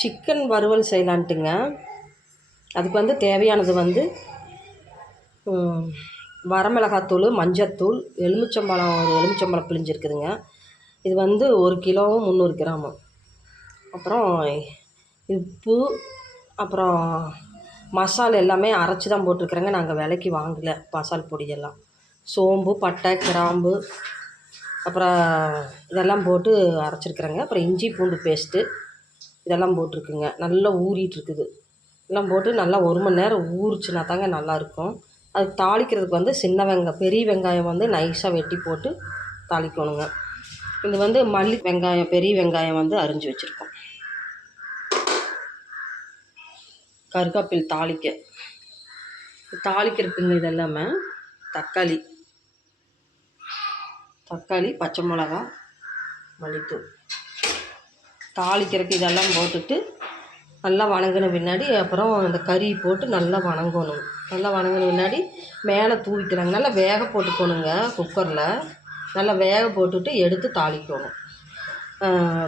Chicken வறுவல் செய்யலான்ட்டுங்க. அதுக்கு வந்து தேவையானது வந்து வரமிளகாத்தூள் மஞ்சத்தூள் எலுமிச்சம்பழம் ஒரு எலுமிச்சம்பழம் பிழிஞ்சிருக்குதுங்க. இது வந்து ஒரு கிலோவும் முந்நூறு கிராமும் அப்புறம் உப்பு அப்புறம் மசாலா எல்லாமே அரைச்சி தான் போட்டிருக்குறேங்க. நாங்கள் விலைக்கு வாங்கலை மசால் பொடியெல்லாம். சோம்பு பட்டை கிராம்பு அப்புறம் இதெல்லாம் போட்டு அரைச்சிருக்குறேங்க. அப்புறம் இஞ்சி பூண்டு பேஸ்ட்டு. இதெல்லாம் போட்டிருக்குங்க. நல்லா ஊறிட்டு இருக்குது எல்லாம் போட்டு நல்லா ஒரு மணி நேரம் ஊறிச்சுனா தாங்க நல்லாயிருக்கும் அது தாளிக்கிறதுக்கு வந்து சின்ன வெங்காயம் பெரிய வெங்காயம் வந்து நைஸாக வெட்டி போட்டு தாளிக்கணுங்க. இது வந்து மல்லி வெங்காயம் பெரிய வெங்காயம் வந்து அரிஞ்சு வச்சுருக்கோம். கருகாப்பில் தாளிக்க. தாளிக்கிறதுக்குங்க இதெல்லாமே தக்காளி. தக்காளி பச்சை மிளகா மல்லித்தூள். தாளிக்கிறதுக்கு இதெல்லாம் போட்டுட்டு நல்லா வணங்கின பின்னாடி அப்புறம் அந்த கறி போட்டு நல்லா வணங்கணும். நல்லா வணங்கின பின்னாடி மேலே தூவிக்கிறாங்க. நல்லா வேக போட்டுக்கணுங்க குக்கரில். நல்லா வேக போட்டுட்டு எடுத்து தாளிக்கணும்.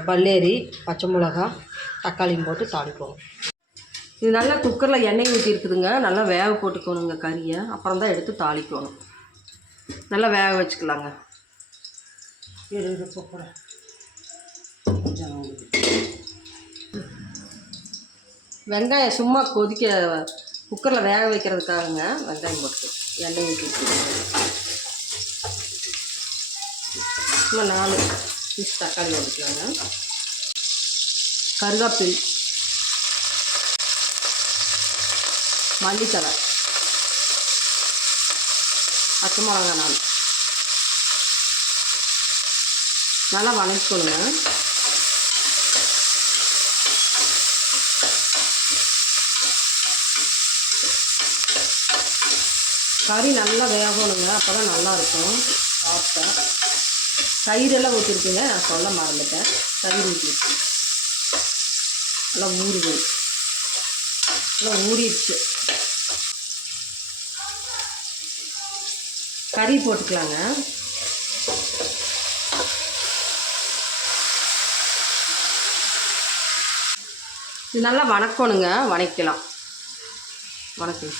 பல்லேரி பச்சை மிளகா தக்காளியும் போட்டு தாளிக்கணும். இது நல்லா குக்கரில் எண்ணெய் ஊற்றி இருக்குதுங்க. நல்லா வேக போட்டுக்கணுங்க கறியை. அப்புறம் தான் எடுத்து தாளிக்கணும். நல்லா வேக வச்சுக்கலாங்க. இரு குக்கரை வெங்காயம் சும்மா கொதிக்க குக்கரில் வேக வைக்கிறதுக்காகங்க வெங்காயம் போட்டு எண்ணெய் ஊற்றி சும்மா நாலு பீஸ் தக்காளி போட்டுக்கலாங்க. கருகாப்பில். மல்லித்தலை பச்சை மிளகா நாலு. நல்லா வணக்கிக்கணுங்க கறி நல்லா வேகணுங்க அப்போ தான் நல்லாயிருக்கும். சாப்பிட்டா. தயிரெல்லாம் ஊற்றிருக்கீங்க நான் சொல்ல மறந்துட்டேன். தயிர் ஊற்றிருக்கு நல்லா ஊறுது. நல்லா ஊறிடுச்சு. கறி போட்டுக்கலாங்க. இது நல்லா வணக்கணுங்க வணக்கலாம் வணக்கம்.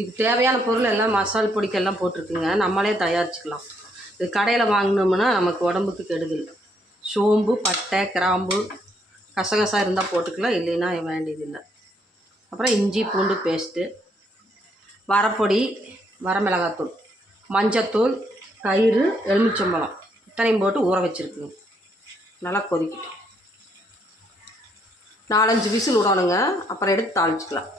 இதுக்கு தேவையான பொருள் எல்லாம் மசால் பொடிக்கெல்லாம் போட்டிருக்குங்க. நம்மளே தயாரிச்சுக்கலாம். இது கடையில் வாங்கினோம்னா நமக்கு உடம்புக்கு கெடுதல் சோம்பு பட்டை கிராம்பு கசகசா இருந்தால் போட்டுக்கலாம். இல்லைன்னா வேண்டியதில்லை அப்புறம் இஞ்சி பூண்டு பேஸ்ட்டு வரப்பொடி வரமிளகாத்தூள் மஞ்சத்தூள் தயிர் எலுமிச்சம்பழம் இத்தனையும் போட்டு ஊற வச்சுருக்குங்க. நல்லா கொதிக்கிட்டு நாலஞ்சு விசில் விடணுங்க. அப்புறம் எடுத்து தாளிச்சுக்கலாம்.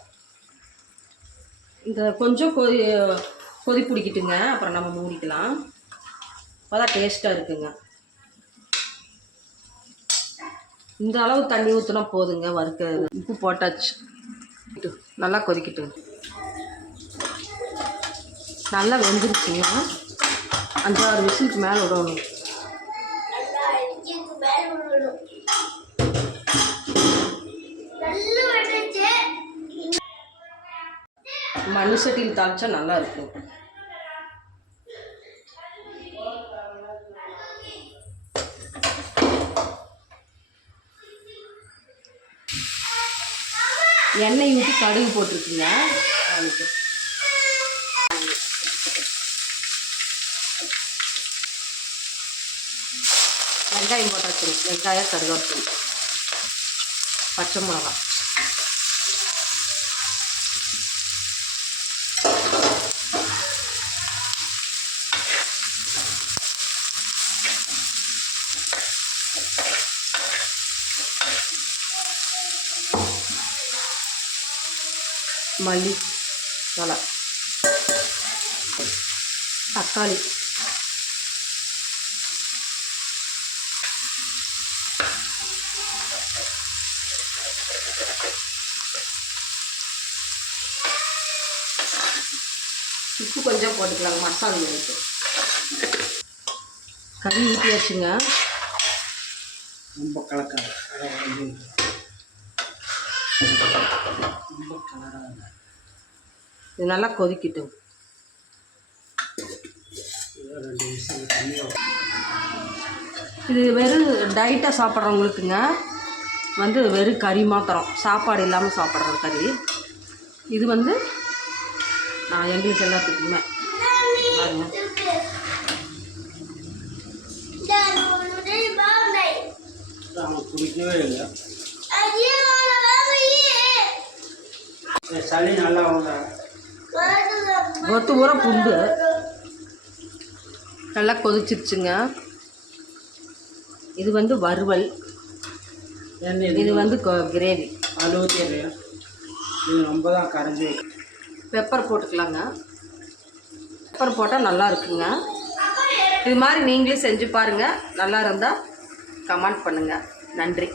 இந்த கொஞ்சம் கொதி கொதி பிடிக்கிட்டுங்க. அப்புறம் நம்ம மூடிக்கலாம். அப்போதான் டேஸ்ட்டாக இருக்குங்க. இந்த அளவு தண்ணி ஊற்றினா போதுங்க வறுக்க. உப்பு போட்டாச்சு. நல்லா கொதிக்கட்டுங்க. நல்லா வெந்துருச்சுங்க. அஞ்சாறு விசிலுக்கு மேலே விடணும். மண் சட்டியில் நல்லா இருக்கும் எண்ணெய் ஊற்றி கடுகு போட்டிருக்குங்க. அதுக்கு வெங்காயம் போட்டாச்சு வெங்காயம் கருவேப்பிலை பச்சை மிளகா மல்லி தலை தக்காளி. உப்பு கொஞ்சம் போட்டுக்கலாங்க மசாலா இருக்கு. கறி ஊற்றியாச்சுங்க ரொம்ப கலக்காது. அதான் வந்து ரொம்ப கலராக இது நல்லா கொதிக்கட்டும். இது வெறும் டைட்டாக சாப்பிட்றவங்களுக்குங்க வந்து வெறும் கறி மாத்திரம். சாப்பாடு இல்லாமல் சாப்பிட்ற கறி. இது வந்து நான் எங்களுக்கு எல்லாத்துக்குமே. பாருங்க. குடிக்கவே இல்லை. சளி நல்லா கொத்து ஊற புண்டு. நல்லா கொதிச்சிருச்சுங்க. இது வந்து வறுவல். இது வந்து கிரேவி அழுவத்தி இது ரொம்ப தான் கரைஞ்சி. பெப்பர் போட்டுக்கலாங்க. பெப்பர் போட்டால் நல்லா இருக்குங்க. இது மாதிரி நீங்களே செஞ்சு பாருங்கள் நல்லா இருந்தால் கமெண்ட் பண்ணுங்கள் நன்றி.